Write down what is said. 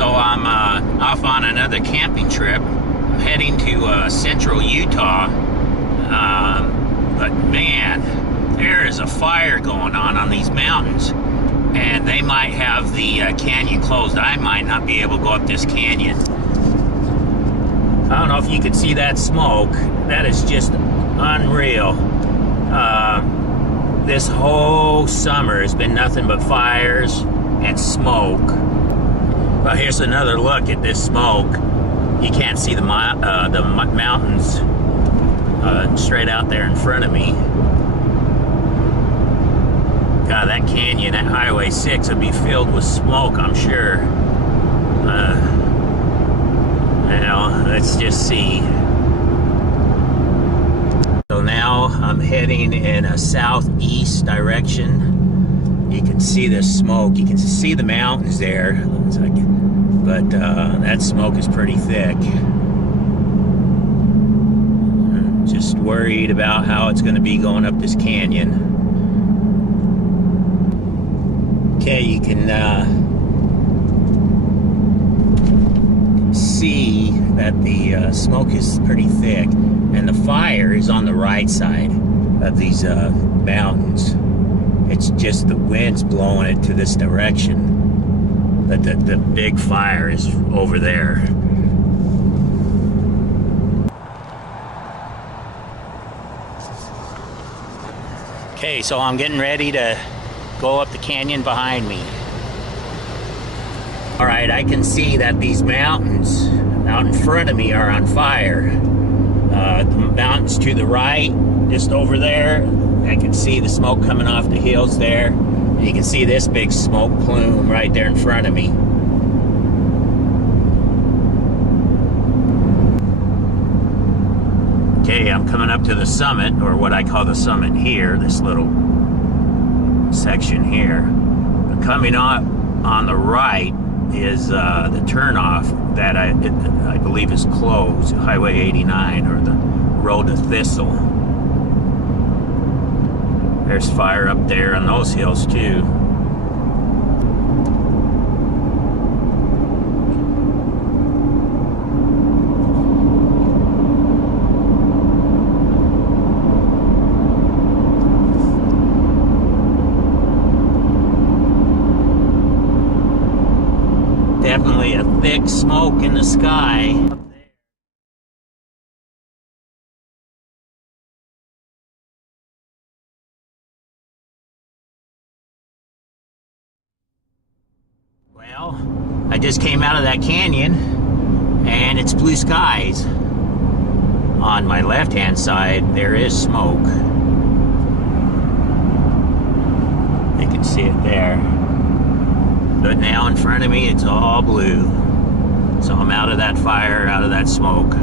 So I'm off on another camping trip, heading to central Utah. But man, there is a fire going on these mountains, and they might have the canyon closed. I might not be able to go up this canyon. I don't know if you can see that smoke. That is just unreal. This whole summer has been nothing but fires and smoke. Well, here's another look at this smoke. You can't see the mountains straight out there in front of me. God, that canyon at Highway 6 would be filled with smoke, I'm sure. Now, let's just see. So now I'm heading in a southeast direction. You can see the smoke. You can see the mountains there. But that smoke is pretty thick. Just worried about how it's going to be going up this canyon. Okay, you can see that the smoke is pretty thick, and the fire is on the right side of these mountains. It's just the wind's blowing it to this direction, but the big fire is over there. Okay, so I'm getting ready to go up the canyon behind me. All right, I can see that these mountains out in front of me are on fire. The mountains to the right, just over there, I can see the smoke coming off the hills there. And you can see this big smoke plume right there in front of me. Okay, I'm coming up to the summit, or what I call the summit here, this little section here. But coming up on the right is the turnoff that I believe is closed, Highway 89, or the Road to Thistle. There's fire up there on those hills too. Definitely a thick smoke in the sky up there. Well, I just came out of that canyon and it's blue skies. On my left-hand side, there is smoke. You can see it there. But now in front of me, it's all blue. So I'm out of that fire, out of that smoke.